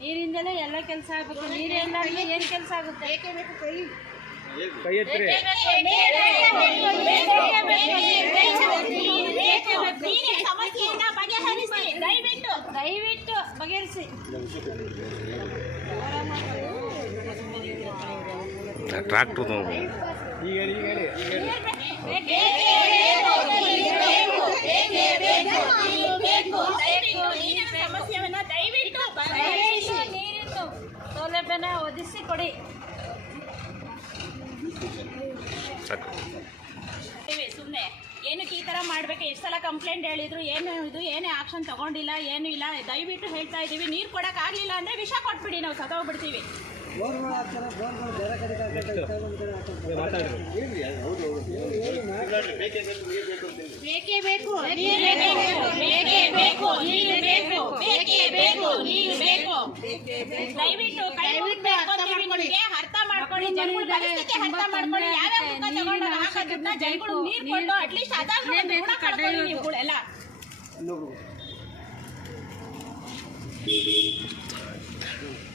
ನೀರಿಂದಲೇ ಎಲ್ಲ ಕೆಲಸ ಆಗುತ್ತೆ ನೀರೇನಾಗಲೇ ಏನು ಕೆಲಸ ಆಗುತ್ತೆ ದಯವಿಟ್ಟು ಬಗೆಹರಿಸಿ ಸಮಸ್ಯೆಯನ್ನ ದಯವಿಟ್ಟು ನೀರಿತ್ತು ಸೌಲಭ್ಯನ ಒದಿಸಿ ಕೊಡಿ ಸುಮ್ಮನೆ ಏನಕ್ಕೆ ಈ ಥರ ಮಾಡಬೇಕು ಎಷ್ಟು ಸಲ ಕಂಪ್ಲೇಂಟ್ ಹೇಳಿದ್ರು ಏನು ಇದು ಏನೇ ಆಕ್ಷನ್ ತೊಗೊಂಡಿಲ್ಲ ಏನು ಇಲ್ಲ ದಯವಿಟ್ಟು ಹೇಳ್ತಾ ಇದ್ದೀವಿ ನೀರು ಕೊಡೋಕ್ಕಾಗಲಿಲ್ಲ ಅಂದರೆ ವಿಷ ಕೊಟ್ಬಿಡಿ ನಾವು ಸತೋಗ್ಬಿಡ್ತೀವಿ ಬೇಕೇ ಬೇಕು ನೀರು మేకే వేకో నీ వేకో దయచేసి హర్త మార్కోడి జంకులకు హర్త మార్కోడి యా యా ముఖం తోన ఆకతిన జంకులకు నీరు కొండో అట్లీస్ట్ ఆడన రోడ నోనా కడకని నీగులెలా